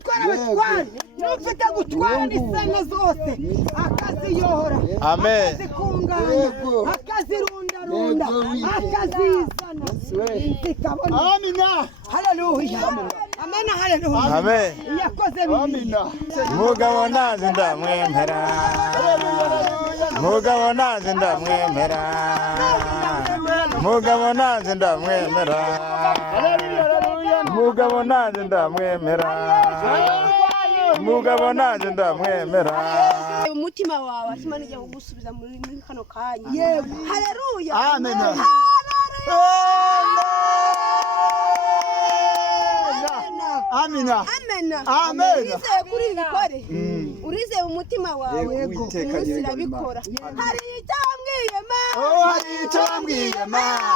gutwara abatwara n'ufite gutwara n'isana zose akaziyora akazikunganya akazirundarunda akazizana zikabona. Amina. Haleluya. Amen. Haleluya. Amen. Yakoze Amina. Mugabo nanze ndamwemera. Mugabo nanze ndamwemera. Mugabo nanze ndamwemera. Mugabo nanze ndamwemera. Mugabo nanze ndamwemera. Umutima wawe Imana ijya kugusubiza muri kano kanya. Yego. Haleluya. Amen. Amina. Amen. Urizeye kuri bikore. Urizeye umutima wawe urabikora. Hari icyambwiye Mana. Hari icyambwiye Mana.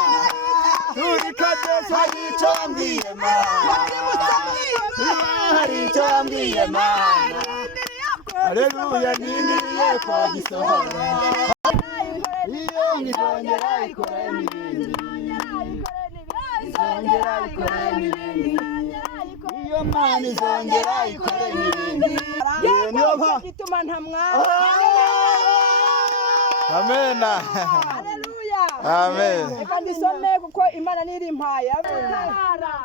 Turi kadesa hari icyambwiye Mana. Hari icyambwiye Mana. Haleluya nindiriye ko gisohora. Iyo ngizongera ikora n'ibindi. Izongera ikora n'ibindi. Iyo Mana izongera ikora n'ibindi. Yego gituma ntamwara. Amen. Haleluya. Amen. Reka ndisome kuko Imana nirimpaye.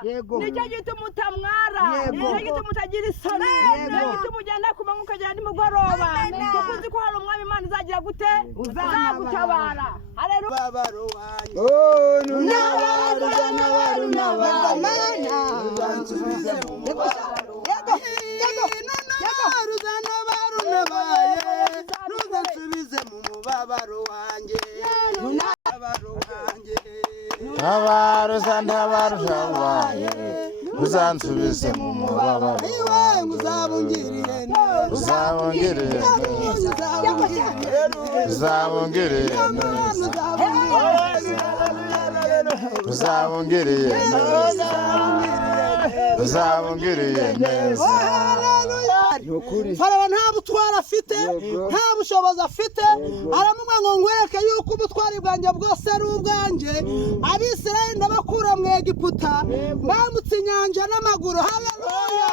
Yego. Nicyo gituma utamwara. Nicyo gituma utagira isoni. Nicyo gituma ugenda ku manywa ukagera nimugoroba. Kuko uzi ko hari umwami Imana izagira gute? Uzagutabara. Haleluya. Uzansubize mu mubabaro. Uzabungirire neza. Farawo nta butwara afite, nta bushobozi afite, aramubwira ngo nkwereke yuko ubutwari bwanjye bwose ari ubwanjye. Abisirayeli ndabakura mu Egiputa, bambutse inyanja n'amaguru. Haleluya.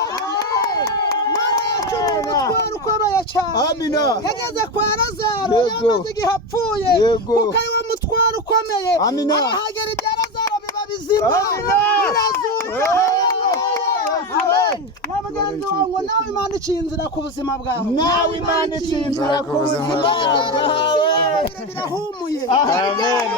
Umutwaro ukomeye cyane. Amina. Yageze kwa Lazaro yamaze igihe apfuye kuko ari we mutwaro ukomeye. Arahagera ibya Lazaro biba bizima. Birazuka. Amen. Namugenzi wangu nawe Imana iciye inzira ku buzima bwawe. Nawe Imana iciye inzira ku buzima bwawe. Birahumuye. Amen.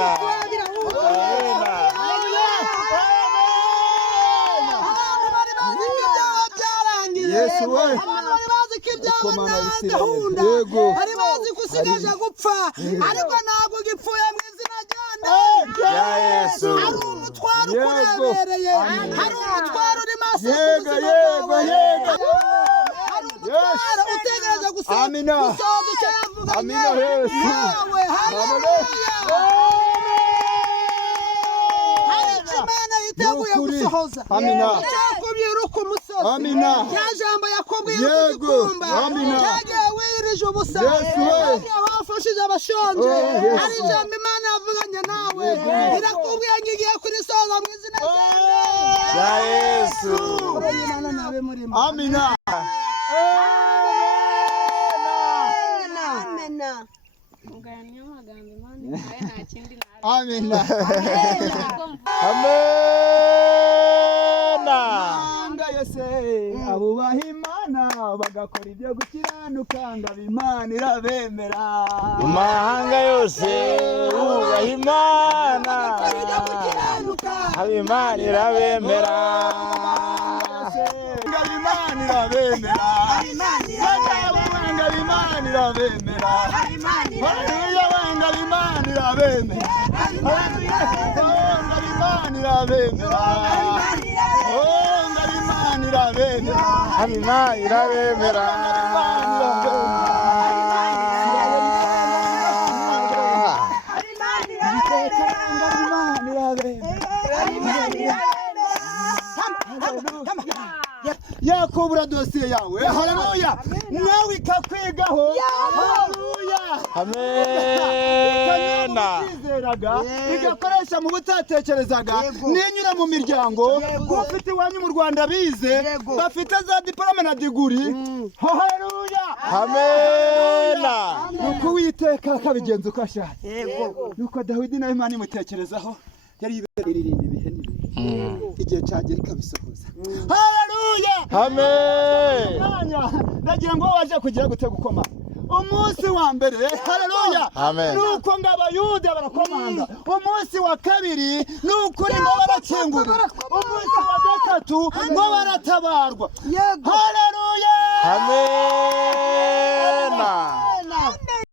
Yesu we. Bari bazi ko ibyawe nta gahunda. Bari bazi ko usigaje gupfa. Ariko ntabwo ugipfuye mu izina rya Yesu. Hari umutwaro ukurebereye. Hari umutwaro uri maso ku buzima bwawe. Hari umutwaro utegereje gusoza icyo yavuganye nawe. Haleluya. Hari icyo Imana yiteguye gusohoza. Cyakubwira uko umusozi. Cya jambo yakubwiye uko igikumba. Cyagiye wirije ubusa. Cyagiye wafashije abashonje. Hari ijambo Imana yavuganye nawe. Irakubwiye ngo igiye kurisoza mu izina rya Yesu. Amina. Amina. Abubaha Imana bagakora ibyo gukiranuka ngo Imana irabemera. Mu mahanga yose bubaha Imana Imana irabemera. Imana irabemera. Imana irabemera. Haleluya. Imana irabemera. Imana irabemera. Imana irabemera. yakubura dosiye yawe. Haleluya. Nawe ikakwigaho. Haleluya. amena igakoresha mu butatekerezaga ninyura mu miryango ufite iwanyu mu Rwanda bize bafite za diplome na diguri haleluya amena nuko Uwiteka akabigenza uko ashatse nuko Dawidi nawe Imana imutekerezaho yari yiberiririnda ibihe igihe cyagera ikabisohoza haleluya amen ndagira ngo waje kugira gute gukoma umunsi wa mbere haleluya nuko ngo abayuda barakomanga umunsi wa kabiri nuko ngo barakingura umunsi wa gatatu ngo baratabarwa haleluya amena